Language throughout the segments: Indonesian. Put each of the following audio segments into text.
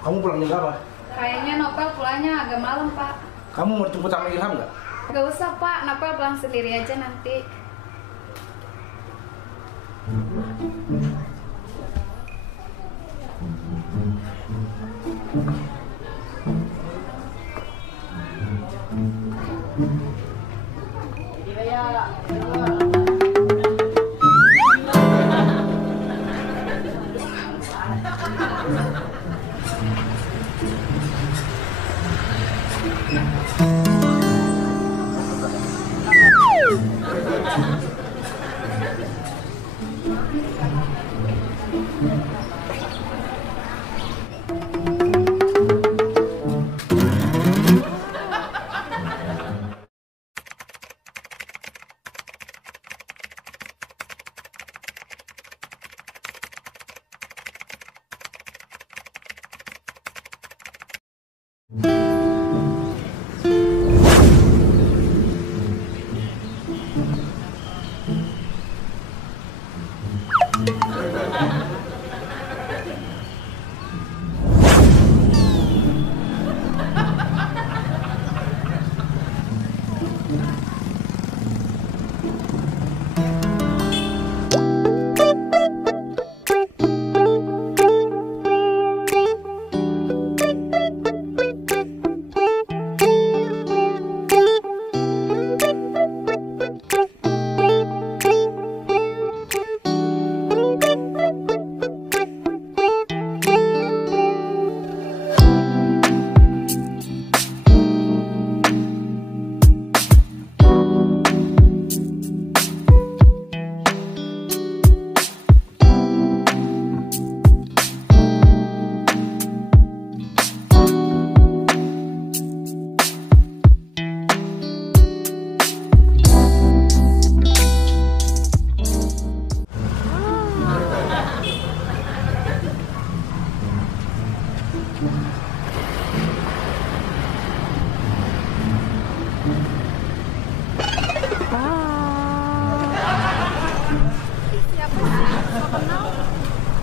Kamu pulang jam berapa? Kayaknya Nopel pulangnya agak malam, Pak. Kamu mau dijemput sama Ilham nggak? Gak usah, Pak. Nopel pulang sendiri aja nanti.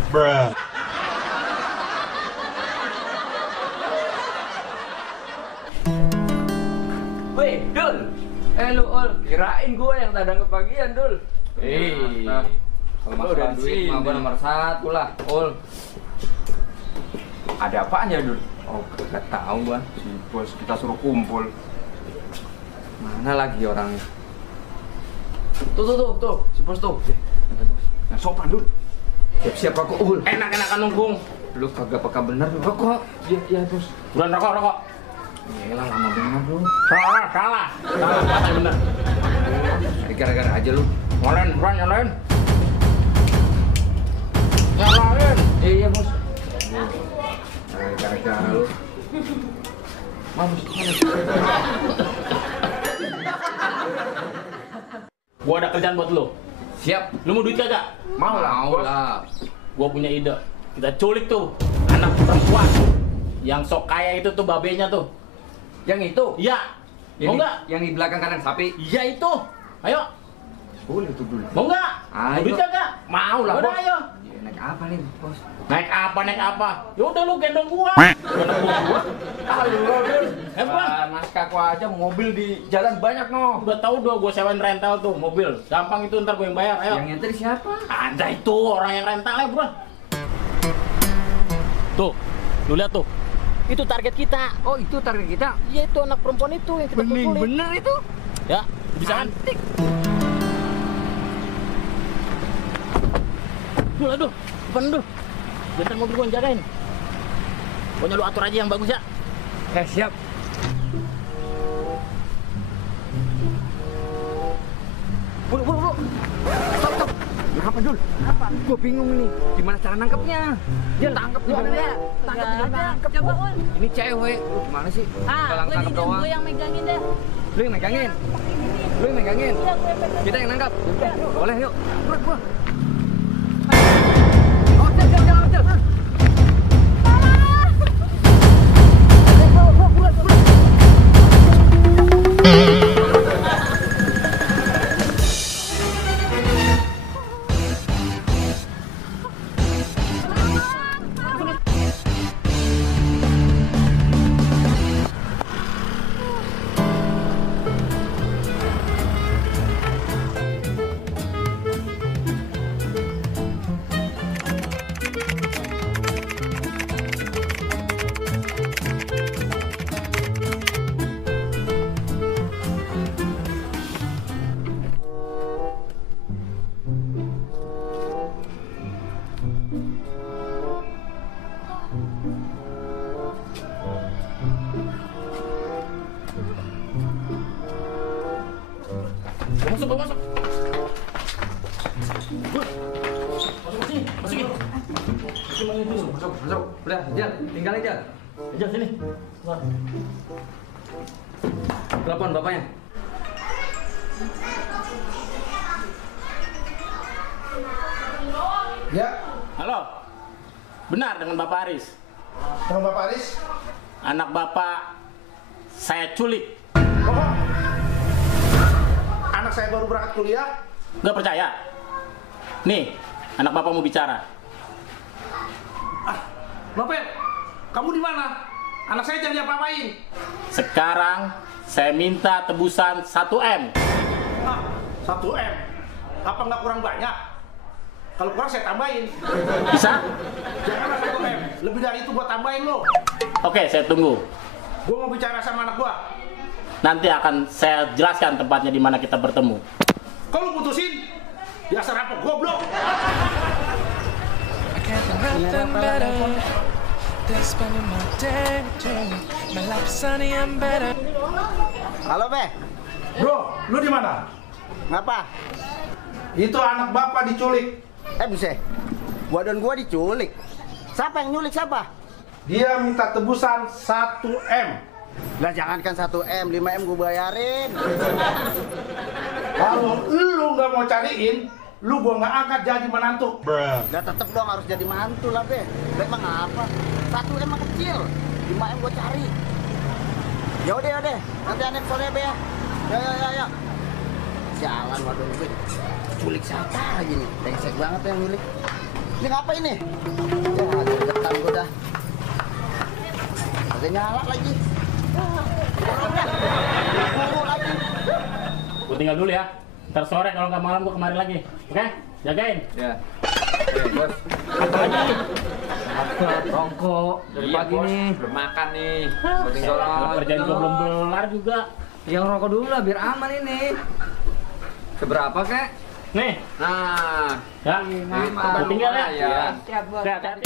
Bruh. Weh, Dul. Lu Ul, kirain gue yang tadang kebagian, Dul. Kalau udah duit mah gue nomor 1 lah, Ul. Ada apaan ya, Dul? Oh, gak tahu gua. Si bos kita suruh kumpul. Mana lagi orangnya? Tuh, si bos tuh. Yang sopan, Dul. Siap-siap aku, Ul. Enak-enakan nunggung. Lu kagak peka bener, rokok. Iya, bos. Buruan rokok. Yelah, lama bener lu. Salah bener. Gara-gara aja lu. Nyalain. Iya, bos. Gara-gara lu. Mampus. Gua ada kerjaan buat lu. Siap. Lu mau duit kagak? Mau lah. Gua punya ide. Kita culik tuh anak perempuan yang sok kaya itu tuh babenya tuh. Yang itu? Iya. Mau nggak? Yang di belakang kanan sapi? Iya itu. Ayo. Boleh tuh dulu. Mau nggak? Mau duit kagak? Mau lah, Udah, bos. ayo. Ya, naik apa nih, bos? Naik apa? Ya udah lu gendong gua. Gua. Mas kaku aja mobil di jalan banyak no. Udah tahu gua sewain rental tuh mobil. Gampang itu, ntar gua yang bayar. Ayo. Yang nyetir siapa? Ada itu orang yang rentalnya, bro. Tuh, lu lihat tuh. Itu target kita. Oh, itu target kita? Iya, itu anak perempuan itu yang kita kumpulin. Bener itu? Ya, bisa kan? Aduh, depan dulu. Bentar mobil gua yang jagain. Pokoknya lu atur aja yang bagus ya. Siap. Buru. Stop. Apa, Dul? Apa? Gua bingung nih. Gimana cara nangkepnya? Dia tangkep di mana ya? Tangkep. Coba, Ul. Ini cewek. Lu gimana sih? Galang tangkep doang. Gue yang megangin deh. Lu yang megangin? Iya, gue yang megangin. Kita yang nangkap? Boleh, yuk. Bro. Masuk. Masuk sini, masukin. Masuk. Udah, Jal, tinggalin Jal. Aja sini. Keluar. Telepon bapaknya. Ya, Halo. Benar dengan Bapak Aris. sama Bapak Aris. Anak Bapak saya culik. Oh, anak saya baru berangkat kuliah. Nggak percaya? Nih, anak Bapak mau bicara. Bapak, kamu di mana? Anak saya jangan diapa-apain. Sekarang saya minta tebusan 1M. 1M. Apa nggak kurang banyak? Kalau kurang saya tambahin. Bisa? Janganlah 1M. Lebih dari itu gua tambahin lo. Oke, saya tunggu. Gua mau bicara sama anak gua. Nanti akan saya jelaskan tempatnya di mana kita bertemu. Kalau putusin, biasa rampok goblok. I can't do nothing better than spending my day with you. My life is sunny and better. Halo, Be. Bro, lu di mana? Ngapa? Itu anak bapak diculik. Buset. Gua dan gua diculik. Siapa yang nyulik siapa? Dia minta tebusan 1M. Lah jangankan 1M, 5M gua bayarin. Kalau lu nggak mau cariin, lu gua nggak angkat jadi menantu. Lah tetep dong harus jadi mantu lah, Be. Be emang apa? 1M mah kecil. 5M gua cari. Yaudah. Nanti aneh sore, Be ya. Ya. Jalan waduh, Be. Culik siapa lagi nih? Tengsek banget yang nyulik. Ini ngapain nih? Ya, gegetan gua dah. Ada nyala lagi. Buru lagi. Gue tinggal dulu ya. Ntar sore kalau nggak malam gue kemari lagi. Oke? Jagain. Ya. Bos. Apa lagi? Rokok dari pagi Bos. nih. Belum makan nih. Ketinggalan. Kerjaan gue belum belar juga. Yang rokok dulu lah biar aman ini. Seberapa kek? Nih. Nah, Ya. Gue tinggal ya. ya. Siap, Bos. Hati-hati.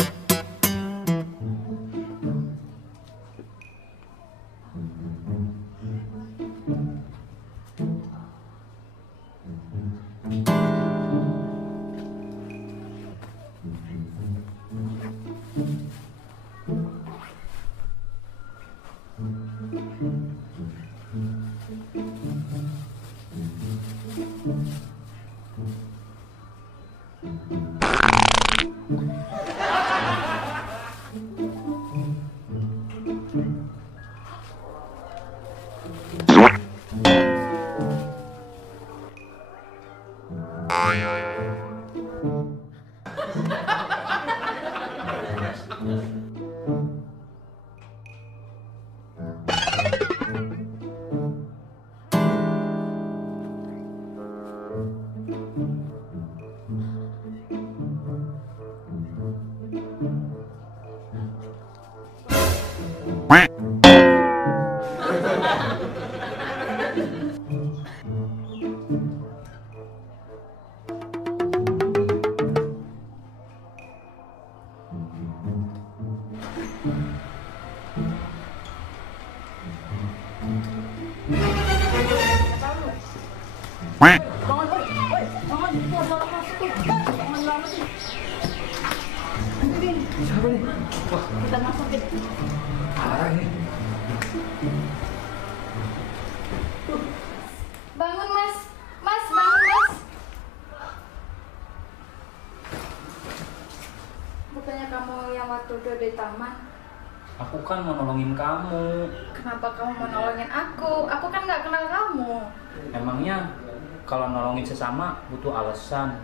Kita masukin. Bangun mas, bangun mas. Bukannya kamu yang waktu itu di taman? Aku kan mau nolongin kamu. Kenapa kamu mau nolongin aku? Aku kan nggak kenal kamu. Emangnya kalau nolongin sesama butuh alasan?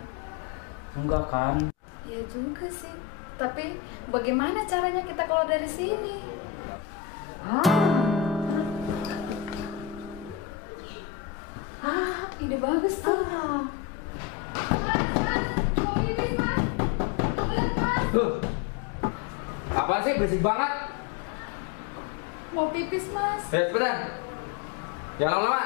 Enggak kan? Ya juga sih. Tapi bagaimana caranya kita keluar dari sini? Ide bagus tuh. Apa sih berisik banget? Mau pipis mas? Cepetan. Jangan lama-lama.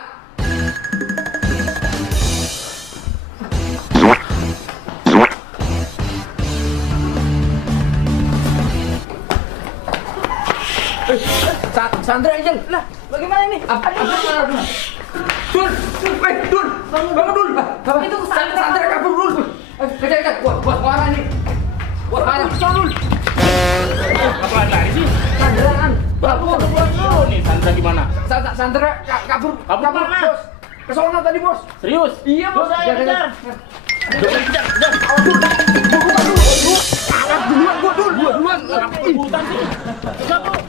Sandra Angel. Lah, bagaimana ini? Dul, Bangun dulu. Itu Sandra kabur dulu. Kejar. Buat marah nih. Buat marah. Dulu. Apa lari sih? Sandraan. Bangun dulu nih, Sandra gimana? Sandra kabur. Kabur mana? Bos. Ke sono tadi, Bos. Serius? Iya, Bos. Ayo kejar. Kejar. Duluan. Hutan sih. Kejar tuh.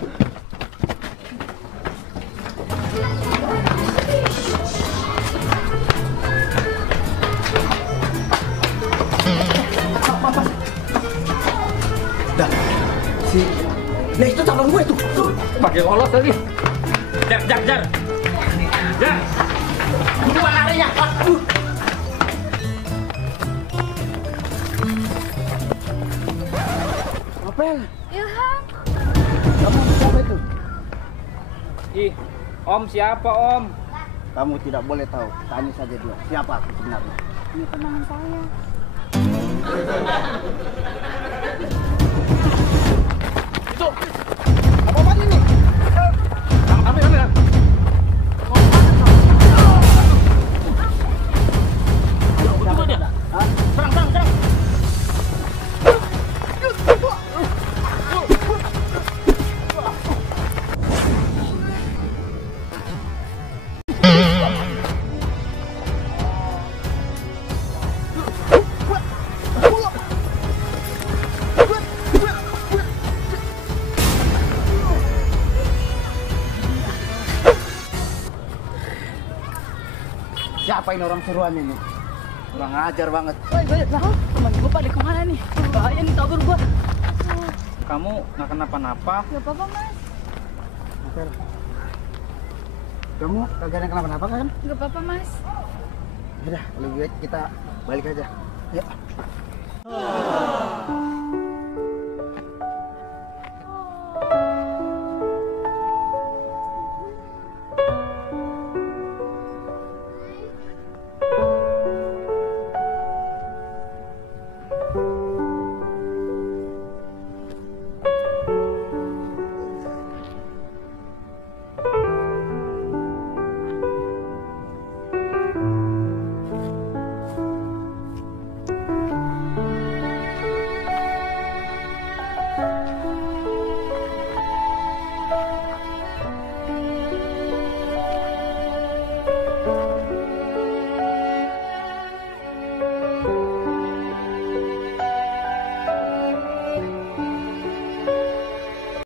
Nah itu calon gue tuh. Pakai lolos lagi. Kejar. Kejar. Buruan larinya. Apel, Ilham. Kamu siapa itu? ih, Om siapa Om? Kamu tidak boleh tahu. Tanya saja dia. Siapa aku sebenarnya? Ini teman saya. Itu. Apa-apaan ini? Ambil. Tunggu dia. Serang. Siapa ini orang seruan ini? Kurang ajar banget. Teman gue pada kemana nih? Bahaya nih kabur gue. Kamu nggak kenapa-napa? Gak apa-apa, Mas. Apel. Kamu kagak ada kenapa-napa kan? Gak apa-apa, Mas. Udah, lebih baik kita balik aja. Yuk.